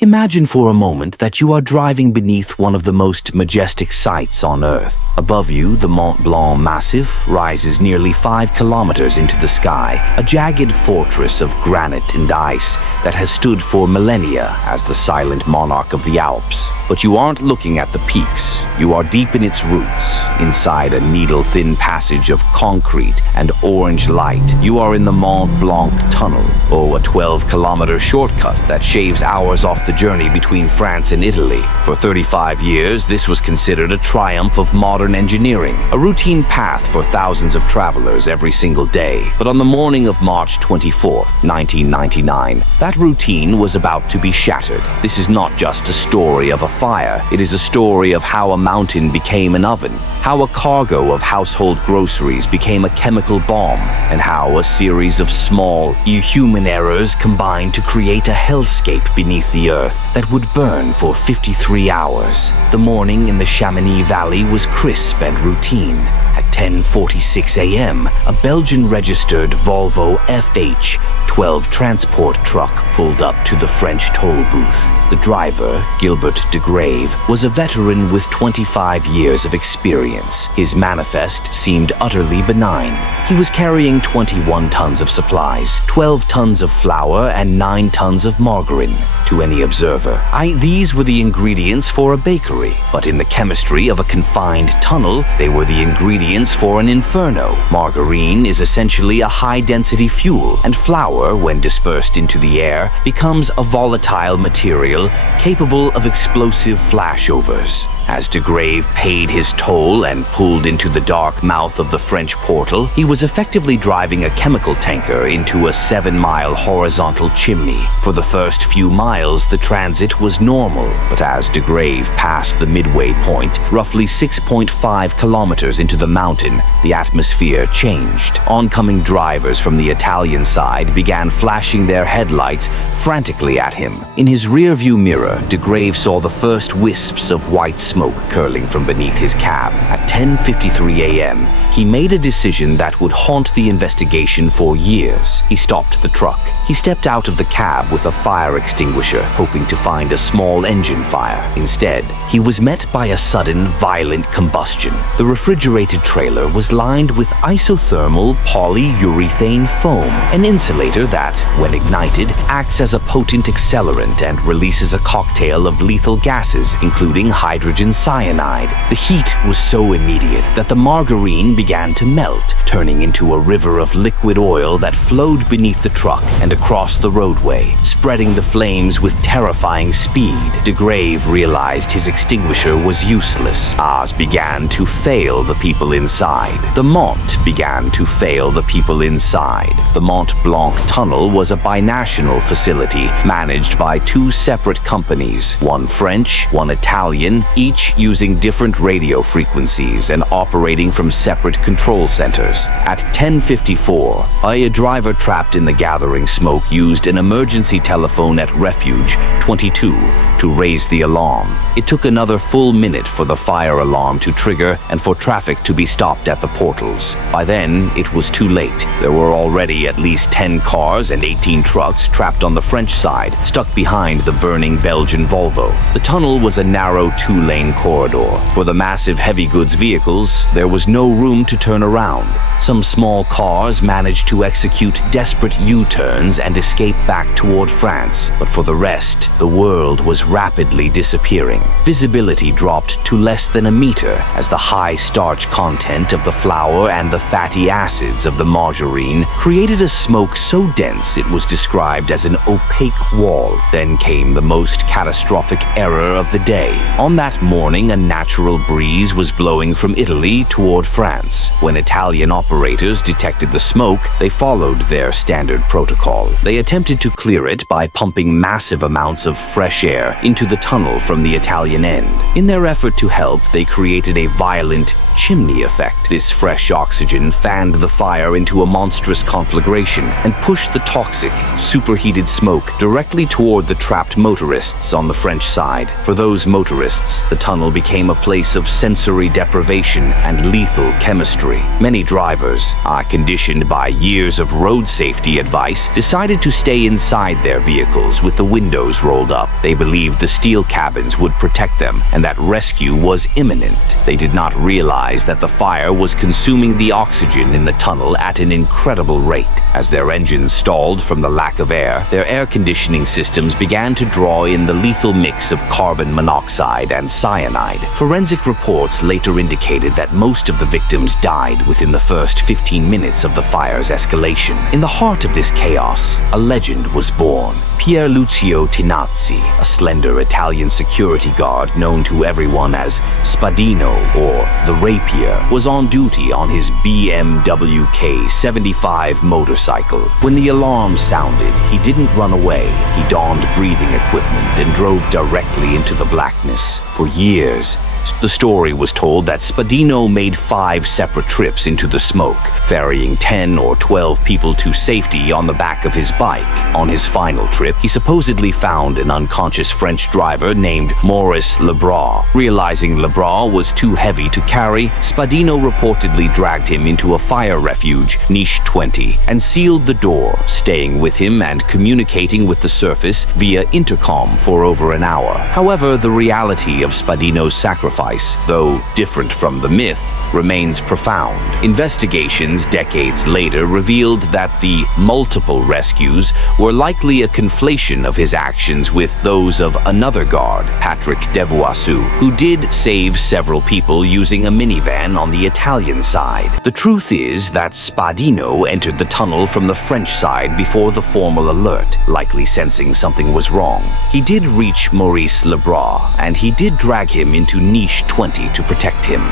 Imagine for a moment that you are driving beneath one of the most majestic sights on Earth. Above you, the Mont Blanc Massif rises nearly 5 kilometers into the sky, a jagged fortress of granite and ice that has stood for millennia as the silent monarch of the Alps. But you aren't looking at the peaks. You are deep in its roots, inside a needle-thin passage of concrete and orange light. You are in the Mont Blanc Tunnel, or a 12-kilometer shortcut that shaves hours off the journey between France and Italy. For 35 years, this was considered a triumph of modern engineering, a routine path for thousands of travelers every single day. But on the morning of March 24, 1999, that routine was about to be shattered. This is not just a story of a fire. It is a story of how a mountain became an oven, how a cargo of household groceries became a chemical bomb, and how a series of small, human errors combined to create a hellscape beneath the earth that would burn for 53 hours. The morning in the Chamonix Valley was crisp and routine. At 10:46 a.m., a Belgian-registered Volvo FH-12 transport truck pulled up to the French toll booth. The driver, Gilbert de Grave, was a veteran with 25 years of experience. His manifest seemed utterly benign. He was carrying 21 tons of supplies, 12 tons of flour, and 9 tons of margarine. To any observer, these were the ingredients for a bakery, but in the chemistry of a confined tunnel, they were the ingredients for an inferno. Margarine is essentially a high-density fuel, and flour, when dispersed into the air, becomes a volatile material capable of explosive flashovers. As de Grave paid his toll and pulled into the dark mouth of the French portal, he was effectively driving a chemical tanker into a 7-mile horizontal chimney. For the first few miles, the transit was normal, but as de Grave passed the midway point, roughly 6.5 kilometers into the mountain, the atmosphere changed. Oncoming drivers from the Italian side began flashing their headlights frantically at him. In his rearview mirror, de Grave saw the first wisps of white smoke curling from beneath his cab. At 10:53 a.m., he made a decision that would haunt the investigation for years. He stopped the truck. He stepped out of the cab with a fire extinguisher, hoping to find a small engine fire. Instead, he was met by a sudden, violent combustion. The refrigerated trailer was lined with isothermal polyurethane foam, an insulator that, when ignited, acts as a potent accelerant and releases a cocktail of lethal gases, including hydrogen cyanide. The heat was so immediate that the margarine began to melt, turning into a river of liquid oil that flowed beneath the truck and across the roadway, spreading the flames with terrifying speed. De Grave realized his extinguisher was useless. Ours began to fail the people inside. The Mont began to fail the people inside. The Mont Blanc Tunnel was a binational facility managed by 2 separate companies, one French, one Italian, each using different radio frequencies and operating from separate control centers. At 10:54, a driver trapped in the gathering smoke used an emergency telephone at Refuge 22 to raise the alarm. It took another full minute for the fire alarm to trigger and for traffic to be stopped at the portals. By then, it was too late. There were already at least 10 cars and 18 trucks trapped on the French side, stuck behind the burning Belgian Volvo. The tunnel was a narrow 2-lane corridor. For the massive heavy goods vehicles, there was no room to turn around. Some small cars managed to execute desperate U-turns and escape back toward France, but for the rest, the world was rapidly disappearing. Visibility dropped to less than a meter as the high starch content of the flour and the fatty acids of the margarine created a smoke so dense it was described as an opaque wall. Then came the most catastrophic error of the day. On that morning, a natural breeze was blowing from Italy toward France. When Italian operators detected the smoke, they followed their standard protocol. They attempted to clear it by pumping massive amounts of fresh air into the tunnel from the Italian end. In their effort to help, they created a violent, chimney effect. This fresh oxygen fanned the fire into a monstrous conflagration and pushed the toxic, superheated smoke directly toward the trapped motorists on the French side. For those motorists, the tunnel became a place of sensory deprivation and lethal chemistry. Many drivers, conditioned by years of road safety advice, decided to stay inside their vehicles with the windows rolled up. They believed the steel cabins would protect them and that rescue was imminent. They did not realize that the fire was consuming the oxygen in the tunnel at an incredible rate. As their engines stalled from the lack of air, their air conditioning systems began to draw in the lethal mix of carbon monoxide and cyanide. Forensic reports later indicated that most of the victims died within the first 15 minutes of the fire's escalation. In the heart of this chaos, a legend was born. Pier Lucio Tinazzi, a slender Italian security guard known to everyone as Spadino or the Rapier, was on duty on his BMW K75 motorcycle. When the alarm sounded, he didn't run away. He donned breathing equipment and drove directly into the blackness. For years, the story was told that Spadino made 5 separate trips into the smoke, ferrying 10 or 12 people to safety on the back of his bike. On his final trip, he supposedly found an unconscious French driver named Maurice Lebras. Realizing Lebras was too heavy to carry, Spadino reportedly dragged him into a fire refuge, Niche 20, and sealed the door, staying with him and communicating with the surface via intercom for over an hour. However, the reality of Spadino's sacrifice, though different from the myth, remains profound. Investigations decades later revealed that the multiple rescues were likely a conflation of his actions with those of another guard, Patrick Devoiseau, who did save several people using a minivan on the Italian side. The truth is that Spadino entered the tunnel from the French side before the formal alert, likely sensing something was wrong. He did reach Maurice Lebras, and he did drag him into Niche 20 to protect him.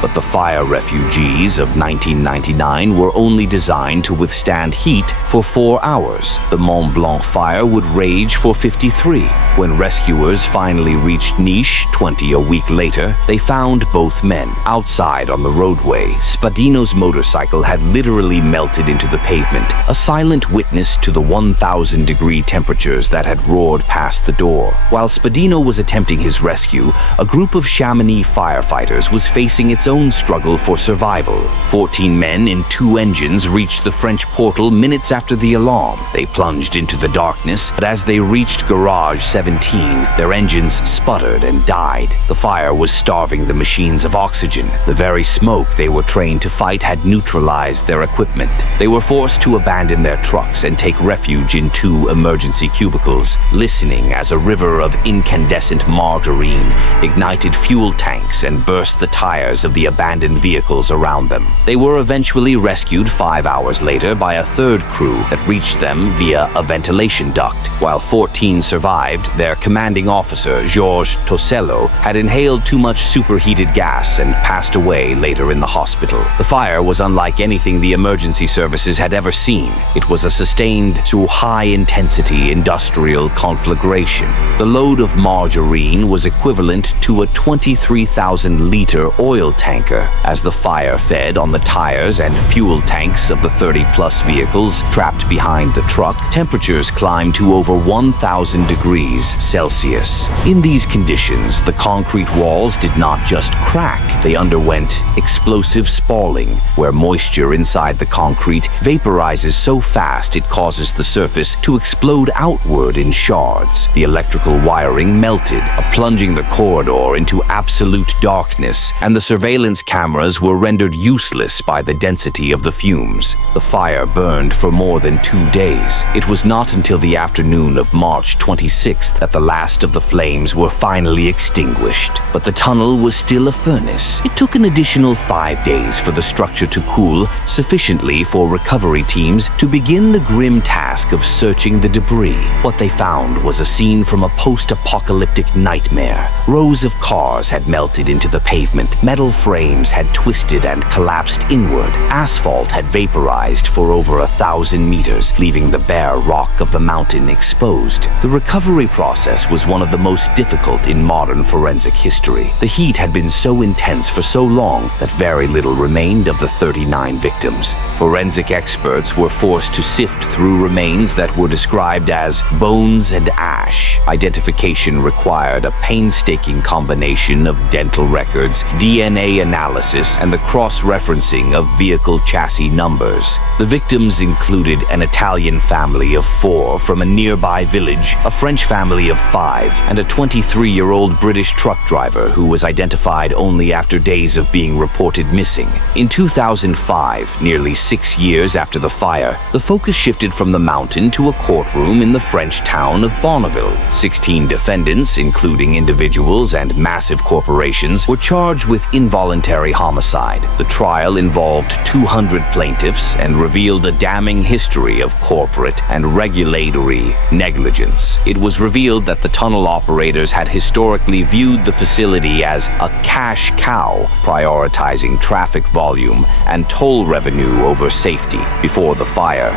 But the fire refugees of 1999 were only designed to withstand heat for 4 hours. The Mont Blanc fire would rage for 53. When rescuers finally reached Niche 20 a week later, they found both men. Outside on the roadway, Spadino's motorcycle had literally melted into the pavement, a silent witness to the 1,000-degree temperatures that had roared past the door. While Spadino was attempting his rescue, a group of Chamonix firefighters was facing its own struggle for survival. 14 men in 2 engines reached the French portal minutes after the alarm. They plunged into the darkness, but as they reached Garage 17, their engines sputtered and died. The fire was starving the machines of oxygen. The very smoke they were trained to fight had neutralized their equipment. They were forced to abandon their trucks and take refuge in 2 emergency cubicles, listening as a river of incandescent margarine ignited fuel tanks and burst the tires of the abandoned vehicles around them. They were eventually rescued 5 hours later by a third crew that reached them via a ventilation duct. While 14 survived, their commanding officer, Georges Tosello, had inhaled too much superheated gas and passed away later in the hospital. The fire was unlike anything the emergency services had ever seen. It was a sustained to high-intensity industrial conflagration. The load of margarine was equivalent to a 23,000-liter oil tanker. As the fire fed on the tires and fuel tanks of the 30-plus vehicles trapped behind the truck, temperatures climbed to over 1,000 degrees Celsius. In these conditions, the concrete walls did not just crack, they underwent explosive spalling, where moisture inside the concrete vaporizes so fast it causes the surface to explode outward in shards. The electrical wiring melted, plunging the corridor into absolute darkness, and the surveillance cameras were rendered useless by the density of the fumes. The fire burned for more than 2 days. It was not until the afternoon of March 26th that the last of the flames were finally extinguished. But the tunnel was still a furnace. It took an additional 5 days for the structure to cool sufficiently for recovery teams to begin the grim task of searching the debris. What they found was a scene from a post-apocalyptic nightmare. Rows of cars had melted into the pavement. Metal frames had twisted and collapsed inward. Asphalt had vaporized for over 1,000 meters, leaving the bare rock of the mountain exposed. The recovery process was one of the most difficult in modern forensic history. The heat had been so intense for so long that very little remained of the 39 victims. Forensic experts were forced to sift through remains that were described as bones and ash. Identification required a painstaking combination of dental records, DNA analysis, and the cross-referencing of vehicle chassis numbers. The victims included an Italian family of 4 from a nearby village, a French family of 5, and a 23-year-old British truck driver who was identified only after days of being reported missing. In 2005, nearly 6 years after the fire, the focus shifted from the mountain to a courtroom in the French town of Bonneville. 16 defendants, including individuals and massive corporations, were charged with involuntary homicide. The trial involved 200 plaintiffs and revealed a damning history of corporate and regulatory negligence. It was revealed that the tunnel operators had historically viewed the facility as a cash cow, prioritizing traffic volume and toll revenue over safety. Before the fire,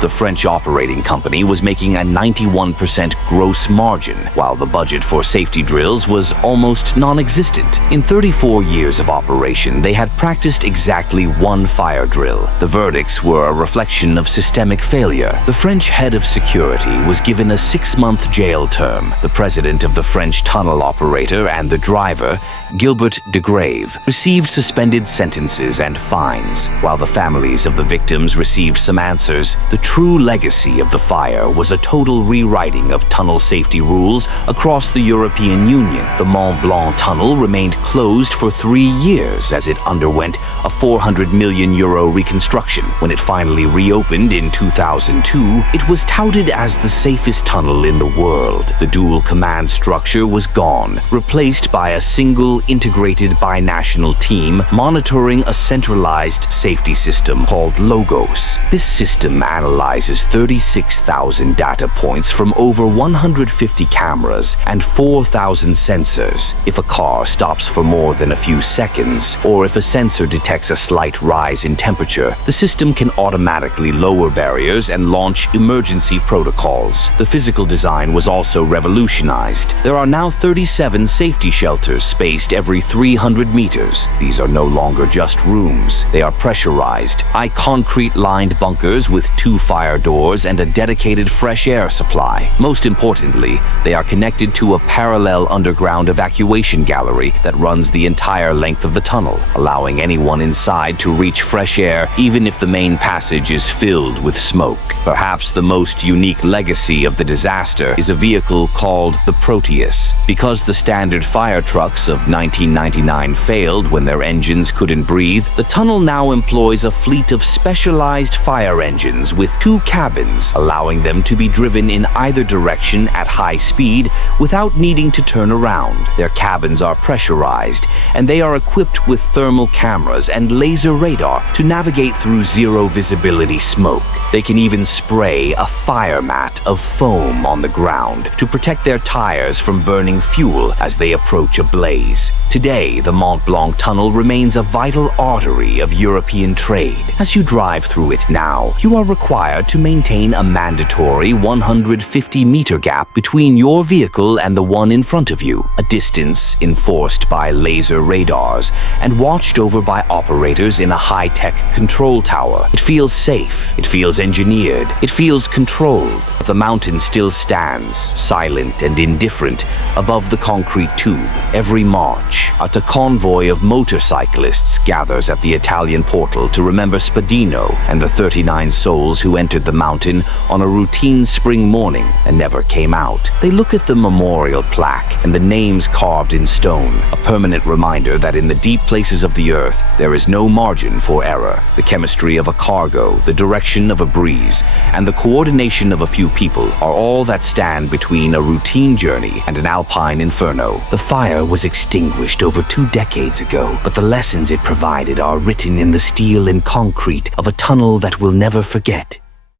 the French operating company was making a 91% gross margin, while the budget for safety drills was almost non-existent. In 34 years of operation, they had practiced exactly one fire drill. The verdicts were a reflection of systemic failure. The French head of security was given a 6-month jail term. The president of the French tunnel operator and the driver, Gilbert de Grave, received suspended sentences and fines, while the families of the victims received some answers. The true legacy of the fire was a total rewriting of tunnel safety rules across the European Union. The Mont Blanc Tunnel remained closed for 3 years as it underwent a €400 million reconstruction. When it finally reopened in 2002, it was touted as the safest tunnel in the world. The dual command structure was gone, replaced by a single integrated binational team monitoring a centralized safety system called Logos. This system analyzes 36,000 data points from over 150 cameras and 4,000 sensors. If a car stops for more than a few seconds, or if a sensor detects a slight rise in temperature, the system can automatically lower barriers and launch emergency protocols. The physical design was also revolutionized. There are now 37 safety shelters spaced every 300 meters. These are no longer just rooms. They are pressurized, concrete-lined bunkers with 2 fire doors and a dedicated fresh air supply. Most importantly, they are connected to a parallel underground evacuation gallery that runs the entire length of the tunnel, allowing anyone inside to reach fresh air even if the main passage is filled with smoke. Perhaps the most unique legacy of the disaster is a vehicle called the Proteus. Because the standard fire trucks of 1999 failed when their engines couldn't breathe, the tunnel now employs a fleet of specialized fire engines with 2 cabins, allowing them to be driven in either direction at high speed without needing to turn around. Their cabins are pressurized, and they are equipped with thermal cameras and laser radar to navigate through zero-visibility smoke. They can even spray a fire mat of foam on the ground to protect their tires from burning fuel as they approach a blaze. Today, the Mont Blanc Tunnel remains a vital artery of European trade. As you drive through it now, you are required to maintain a mandatory 150-meter gap between your vehicle and the one in front of you, a distance enforced by laser radars and watched over by operators in a high-tech control tower. It feels safe, it feels engineered, it feels controlled. But the mountain still stands, silent and indifferent, above the concrete tube. Every March, a convoy of motorcyclists gathers at the Italian portal to remember Spadino and the 39 souls who entered the mountain on a routine spring morning and never came out. They look at the memorial plaque and the names carved in stone, a permanent reminder that in the deep places of the earth, there is no margin for error. The chemistry of a cargo, the direction of a breeze, and the coordination of a few people are all that stand between a routine journey and an alpine inferno. The fire was extinguished over 2 decades ago, but the lessons it provided are written in the steel and concrete of a tunnel that we'll never forget.